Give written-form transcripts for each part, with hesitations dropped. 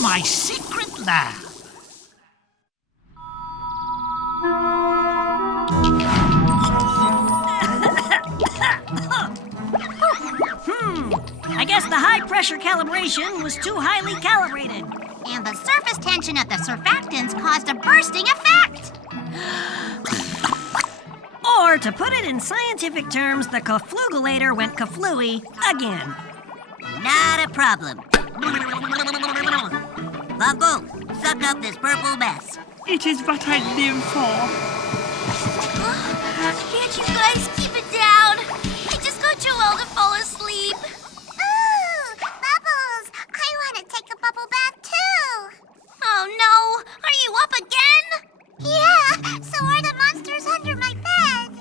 My secret lab. I guess the high-pressure calibration was too highly calibrated. And the surface tension of the surfactants caused a bursting effect. Or, to put it in scientific terms, the kaflugulator went kaflooey again. Not a problem. Longo, suck up this purple mess. It is what I live for. Can't you guys keep it down? I just got Joelle to fall asleep. Ooh, Bubbles! I want to take a bubble bath too. Oh no! Are you up again? Yeah, so are the monsters under my bed.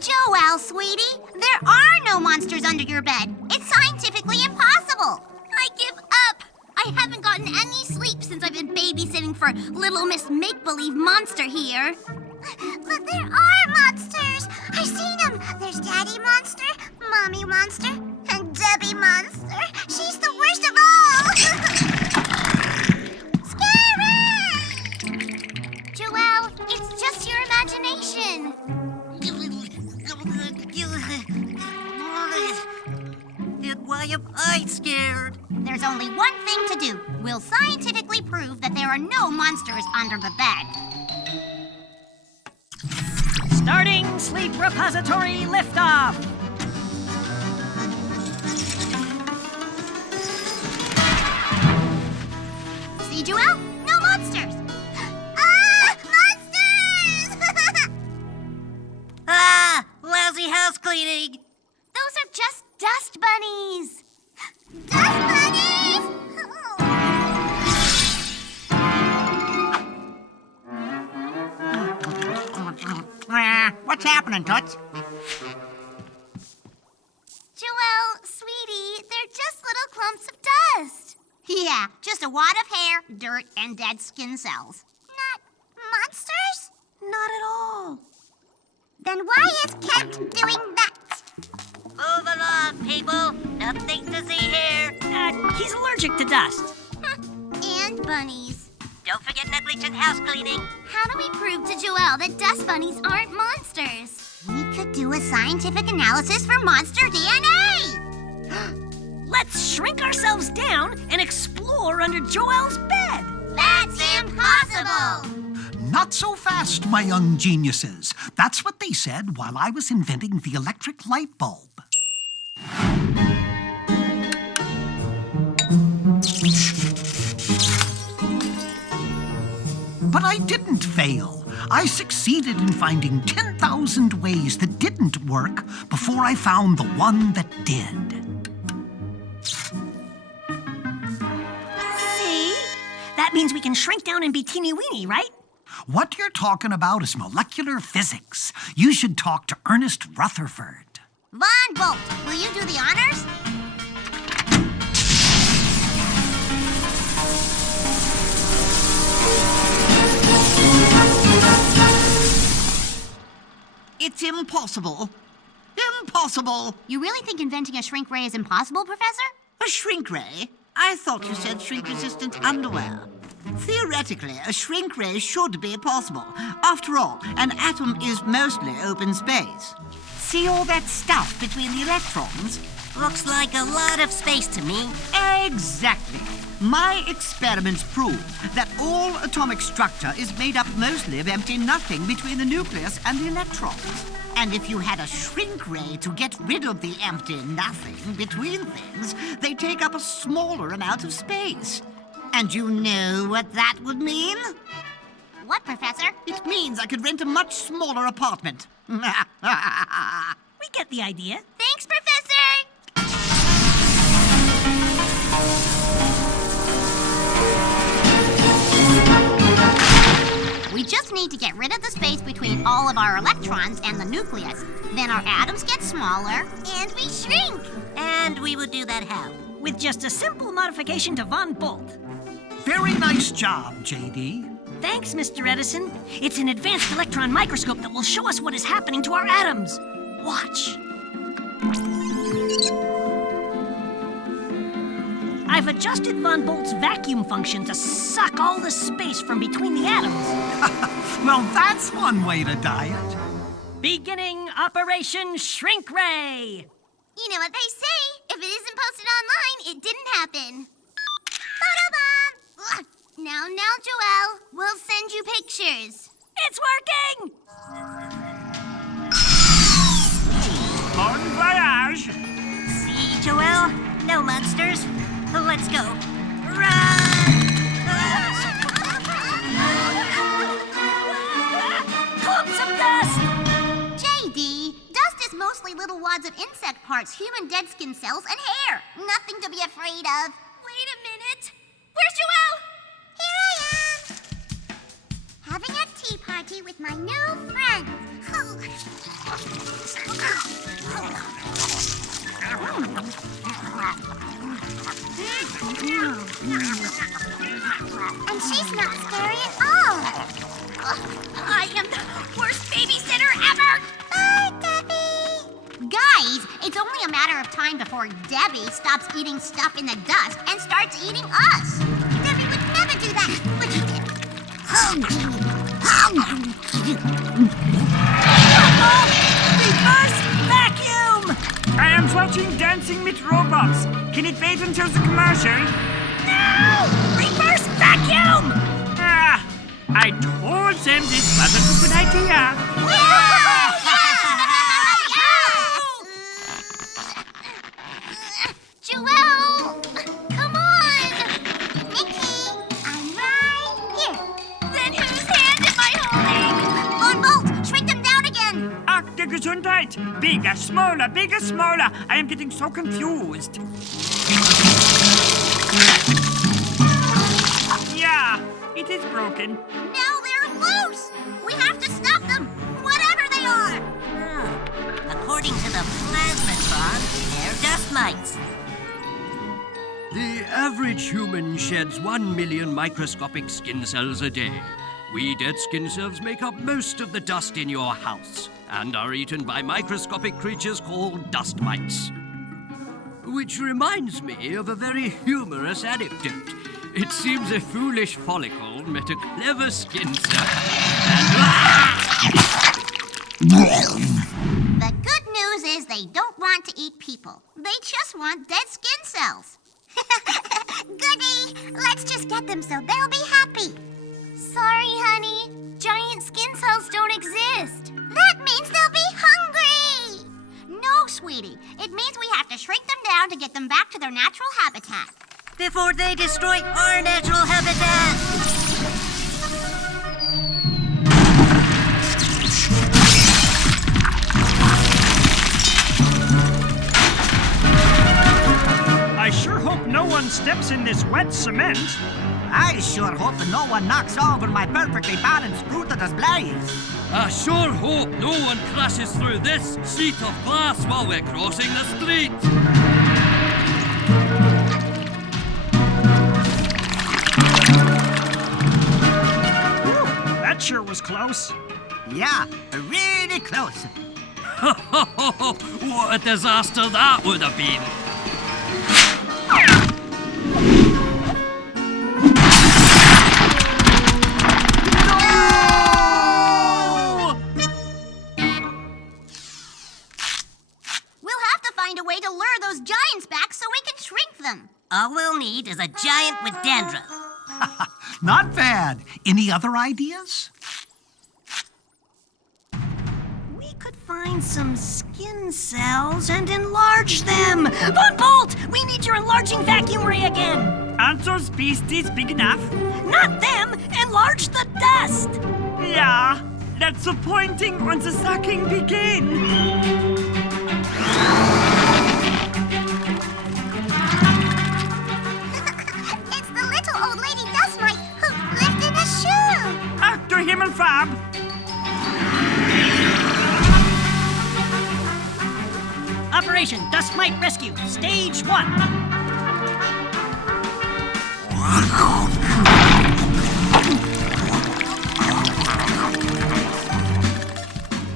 Joelle, sweetie, there are no monsters under your bed. It's scientifically impossible. I give up. I haven't gotten any sleep since I've been babysitting for Little Miss Make-Believe Monster here. But there are monsters. I've seen them. There's Daddy Monster, Mommy Monster, and Debbie Monster. She's the worst of all. Scary! Joelle, it's just your imagination. Why am I scared? There's only one thing to do. We'll scientifically prove that there are no monsters under the bed. Starting sleep repository liftoff. See, Joelle? No monsters. Ah! Monsters! Ah! Lousy house cleaning! Those are just dust bunnies. Dust bunnies! What's happening, Toots? Joelle, sweetie, they're just little clumps of dust. Yeah, just a wad of hair, dirt, and dead skin cells. Not monsters? Not at all. Then why is Kent doing that? Move along, people. Nothing to see here. He's allergic to dust. And bunnies. Don't forget negligent house cleaning. How do we prove to Joelle that dust bunnies aren't monsters? We could do a scientific analysis for monster DNA. Let's shrink ourselves down and explore under Joelle's bed. That's impossible! Not so fast, my young geniuses. That's what they said while I was inventing the electric light bulb. But I didn't fail. I succeeded in finding 10,000 ways that didn't work before I found the one that did. See? That means we can shrink down and be teeny-weeny, right? What you're talking about is molecular physics. You should talk to Ernest Rutherford. Von Bolt, will you do the honors? It's impossible. Impossible. You really think inventing a shrink ray is impossible, Professor? A shrink ray? I thought you said shrink-resistant underwear. Theoretically, a shrink ray should be possible. After all, an atom is mostly open space. See all that stuff between the electrons? Looks like a lot of space to me. Exactly. My experiments prove that all atomic structure is made up mostly of empty nothing between the nucleus and the electrons. And if you had a shrink ray to get rid of the empty nothing between things, they take up a smaller amount of space. And you know what that would mean? what, Professor? It means I could rent a much smaller apartment. We get the idea. Thanks, Professor! We just need to get rid of the space between all of our electrons and the nucleus. Then our atoms get smaller, and we shrink. And we would do that how? With just a simple modification to von Bolt. Very nice job, JD. Thanks, Mr. Edison. It's an advanced electron microscope that will show us what is happening to our atoms. Watch. I've adjusted von Bolt's vacuum function to suck all the space from between the atoms. Well, that's one way to diet. Beginning Operation Shrink Ray. You know what they say, if it isn't posted online, it didn't happen. Photobomb! Ugh. Now, Joelle, we'll send you pictures. It's working! Bon voyage! See, Joelle? No monsters. Let's go. Run! Clumps of dust! JD, dust is mostly little wads of insect parts, human dead skin cells, and hair. Nothing to be afraid of. Wait a minute. Where's Joelle? Here I am. Having a tea party with my new friend. And she's not scary at all. I am the worst babysitter ever! Bye, Debbie! Guys, it's only a matter of time before Debbie stops eating stuff in the dust and starts eating us. Debbie would never do that, but she did. Reverse vacuum! I am watching Dancing with Robots. Can it wait until the commercial? No! Reverse vacuum! Ah, I told them this wasn't a good idea. Joelle! Come on! Mickey, I'm right here. Then whose hand am I holding? Von Bolt, shrink them down again! Ach, der Gesundheit. Bigger, smaller, bigger, smaller. I am getting so confused. Yeah, it is broken. Now they're loose! We have to stop them, whatever they are! According to the plasmatron, they're dust mites. The average human sheds 1 million microscopic skin cells a day. We dead skin cells make up most of the dust in your house and are eaten by microscopic creatures called dust mites. Which reminds me of a very humorous anecdote. It seems a foolish follicle met a clever skin cell The good news is they don't want to eat people. They just want dead skin cells. Goody! Let's just get them so they'll be happy. Sorry, honey. Giant skin cells don't exist. That means they'll be hungry! No, sweetie. It means we have to shrink them down to get them back to their natural habitat. Before they destroy our natural habitat. I sure hope no one steps in this wet cement. I sure hope that no one knocks over my perfectly balanced fruit of displays. I sure hope no one crashes through this sheet of glass while we're crossing the street. That sure was close. Yeah, really close. What a disaster that would have been. We'll have to find a way to lure those giants back so we can shrink them. All we'll need is a giant with dandruff. Not bad. Any other ideas? We could find some skin cells and enlarge them. Von Bolt, we need your enlarging vacuum ray again. Aren't those beasties big enough? Not them. Enlarge the dust! Ja, let the pointing and the sucking begin. It's the little old lady dust mite who lived in a shoe. Ach du Himmelfarb! Operation Dust Mite Rescue, Stage 1.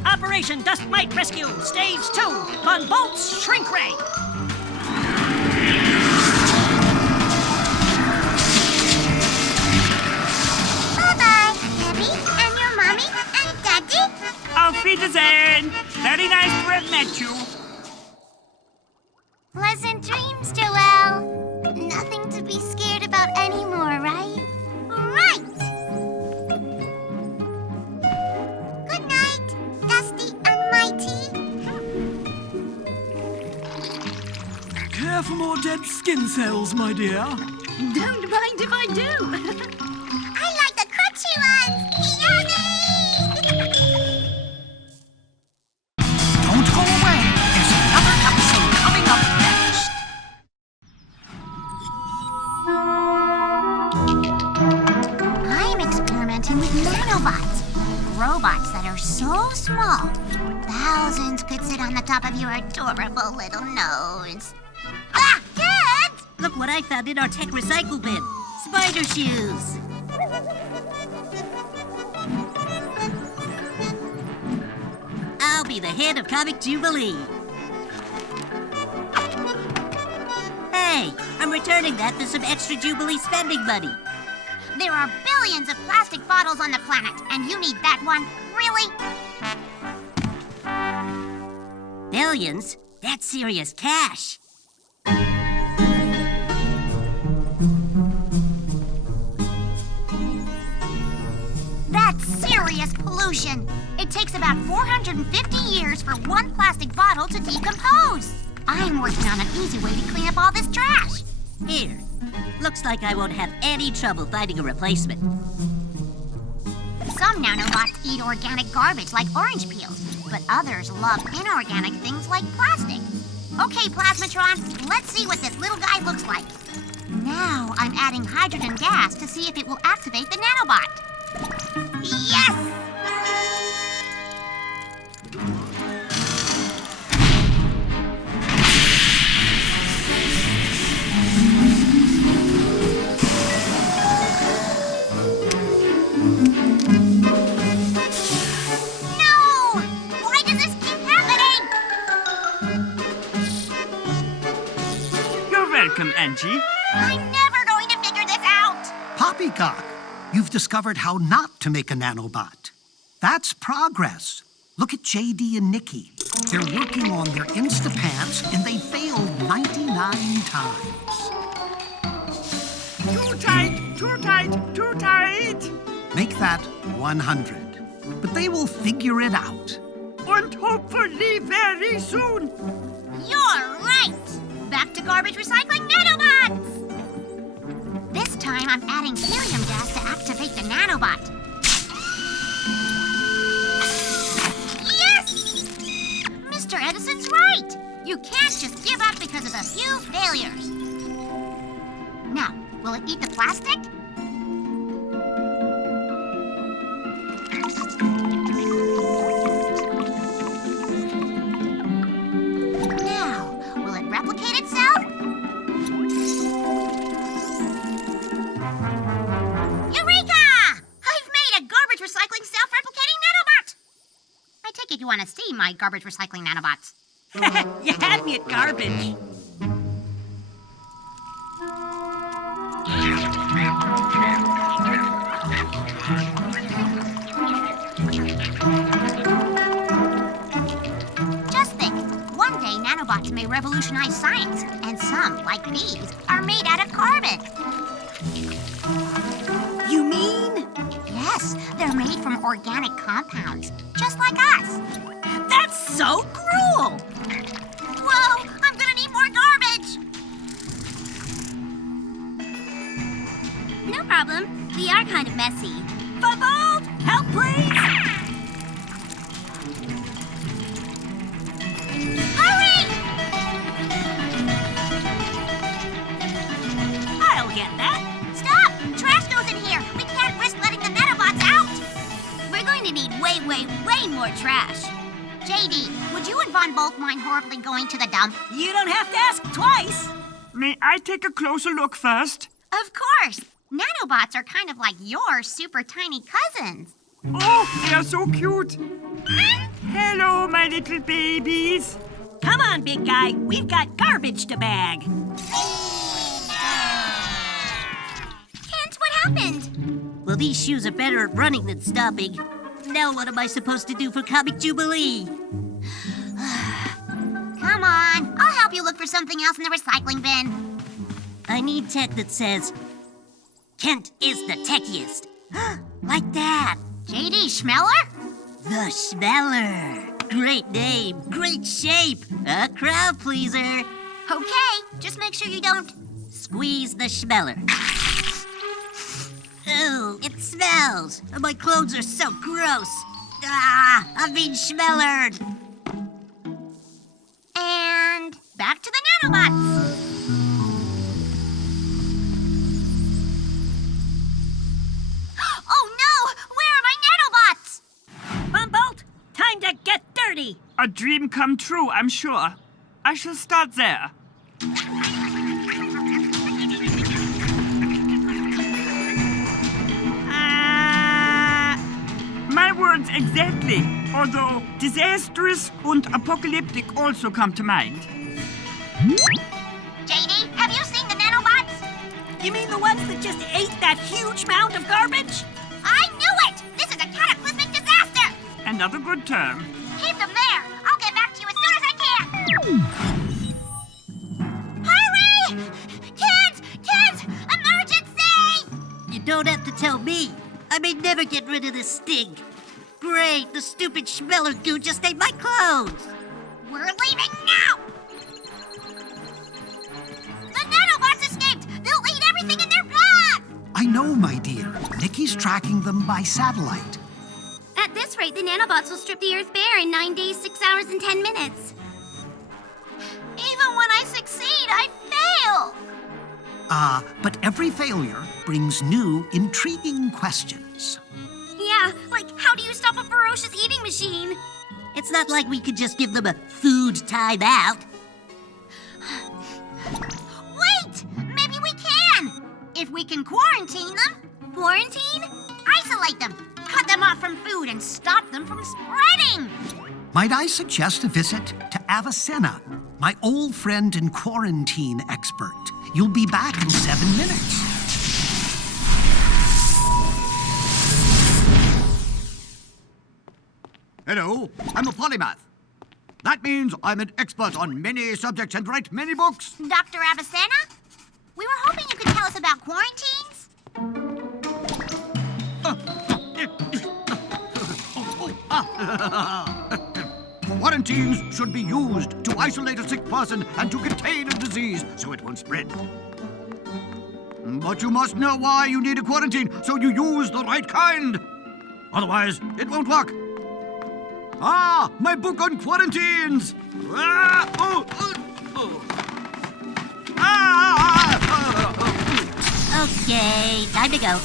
Operation Dust Mite Rescue, Stage 2, Von Bolt's Shrink Ray. Bye-bye, Debbie, and your mommy, and Daddy. Auf Wiedersehen! Very nice to have met you. Pleasant dreams, Joelle. Nothing to be scared about anymore, right? Right! Good night, Dusty and Mighty. Care for more dead skin cells, my dear? Don't mind if I do. I like the crunchy ones. Yummy! Don't go away. There's another episode coming up next. I'm experimenting with nanobots. Robots that are so small, thousands could sit on the top of your adorable little nose. Ah, kids! Look what I found in our tech recycle bin. Spider shoes. I'll be the head of Comic Jubilee. Hey, I'm returning that for some extra Jubilee spending money. There are billions of plastic bottles on the planet, and you need that one? Really? Billions? That's serious cash. That's serious pollution. It takes about 450 years for one plastic bottle to decompose. I'm working on an easy way to clean up all this trash. Here. Looks like I won't have any trouble finding a replacement. Some nanobots eat organic garbage like orange peels, but others love inorganic things like plastic. Okay, Plasmatron, let's see what this little guy looks like. Now I'm adding hydrogen gas to see if it will activate the nanobot. Yes! No! Why does this keep happening? You're welcome, Angie. I'm never going to figure this out. Poppycock, you've discovered how not to make a nanobot. That's progress. Look at JD and Nikki. They're working on their Instapants, and they failed 99 times. Too tight, too tight, too tight. Make that 100. But they will figure it out. And hopefully very soon. You're right. Back to garbage recycling nanobots. This time I'm adding helium gas to activate the nanobot. Yes! Mr. Edison's right. You can't just give up because of a few failures. Now, will it eat the plastic? Now, will it replicate itself? Eureka! I've made a garbage recycling self-replicating nanobot! I take it you want to see my garbage recycling nanobots. You had me at garbage. Just think, one day nanobots may revolutionize science, and some, like these, are made out of carbon. You mean? Yes, they're made from organic compounds, just like us. That's so cruel! Whoa, I'm gonna need more garbage! No problem. We are kind of messy. Bubble! Help, please! Hurry! I'll get that. Stop! Trash goes in here. We can't risk letting the nanobots out. We're going to need way more trash. JD, would you and Von Bolt mind horribly going to the dump? You don't have to ask twice. May I take a closer look first? Of course. Nanobots are kind of like your super tiny cousins. Oh, they are so cute. Hello, my little babies. Come on, big guy. We've got garbage to bag. Kent, what happened? Well, these shoes are better at running than stopping. Now what am I supposed to do for Comic Jubilee? Come on. I'll help you look for something else in the recycling bin. I need tech that says, Kent is the techiest. Like that. JD Schmeller? The Schmeller. Great name, great shape, a crowd pleaser. Okay, just make sure you don't. Squeeze the Schmeller. Ooh, it smells. My clothes are so gross. Ah, I'm being schmellered. And back to the nanobots. Oh no! Where are my nanobots? Bumbolt, time to get dirty. A dream come true, I'm sure. I shall start there. My words exactly, although disastrous and apocalyptic also come to mind. JD, have you seen the nanobots? You mean the ones that just ate that huge mound of garbage? I knew it! This is a cataclysmic disaster! Another good term. Keep them there! I'll get back to you as soon as I can! Hurry! Kids! Emergency! You don't have to tell me. I may never get rid of this stink. Great, the stupid Schmeller goo just ate my clothes. We're leaving now! The nanobots escaped! They'll eat everything in their path! I know, my dear. Nikki's tracking them by satellite. At this rate, the nanobots will strip the Earth bare in 9 days, 6 hours, and 10 minutes. Even when I succeed, I fail! But every failure brings new, intriguing questions. Yeah, like how do you stop a ferocious eating machine? It's not like we could just give them a food timeout. Wait! Maybe we can! If we can quarantine them. Quarantine? Isolate them. Cut them off from food and stop them from spreading. Might I suggest a visit to Avicenna, my old friend and quarantine expert? You'll be back in 7 minutes. Hello, I'm a polymath. That means I'm an expert on many subjects and write many books. Dr. Avicenna? We were hoping you could tell us about quarantines. Quarantines should be used to isolate a sick person and to contain a disease so it won't spread. But you must know why you need a quarantine, so you use the right kind. Otherwise, it won't work. Ah, my book on quarantines! Okay, time to go.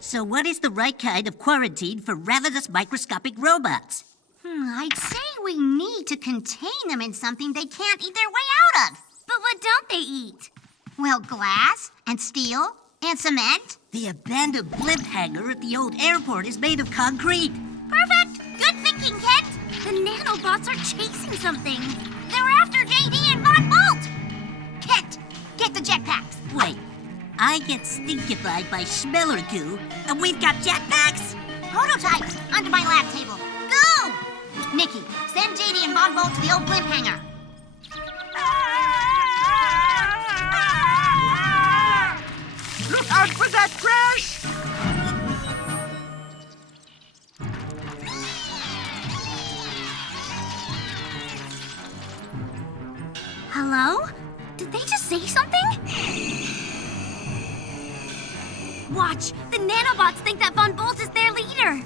So what is the right kind of quarantine for ravenous microscopic robots? I'd say we need to contain them in something they can't eat their way out of. But what don't they eat? Well, glass and steel and cement. The abandoned blimp hangar at the old airport is made of concrete. Perfect! Good thinking, Kent! The nanobots are chasing something. They're after JD and Von Bolt! Kent, get the jetpacks. Wait, I get stinkified by Schmeller goo, and we've got jetpacks? Prototypes under my lab table. Go! Nikki, send JD and Von Bolt to the old blimp hangar. Look out for that crash! Watch! The nanobots think that Von Bolt is their leader!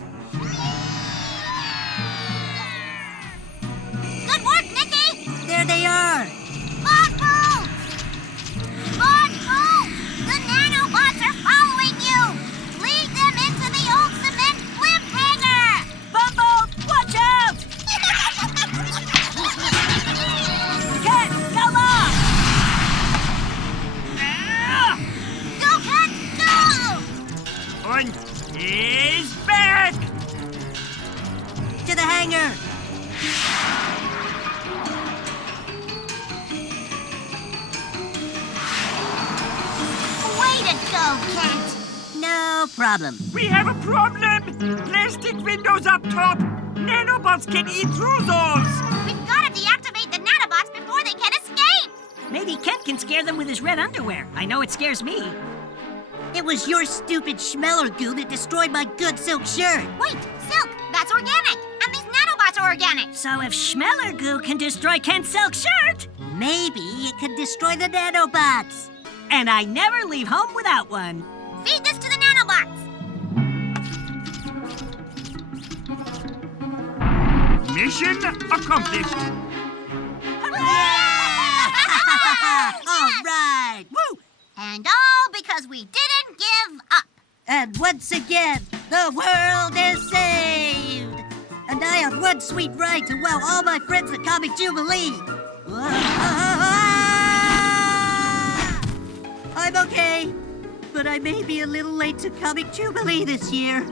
Good work, Nikki! There they are. Von Bolt! Von Bolt! The nanobots are following you! Lead them into the old cement cliffhanger! Von Bolt, watch out! Cat, come on! Go, Cat, go! And he's back! To the hangar. Way to go, Cat! No problem. We have a problem! Plastic windows up top! Nanobots can eat through those! We've got to deactivate the nanobots before they can escape! Maybe Kent can scare them with his red underwear. I know it scares me. It was your stupid schmeller goo that destroyed my good silk shirt. Wait, Silk, that's organic! And these nanobots are organic! So if Schmeller Goo can destroy Kent's silk shirt, Maybe it could destroy the nanobots. and I never leave home without one. Feed this to the nanobots! Mission accomplished! All right. Woo! And all because we didn't give up! And once again, the world is saved. And I have one sweet right to wow all my friends at Comic Jubilee. I'm okay, but I may be a little late to Comic Jubilee this year.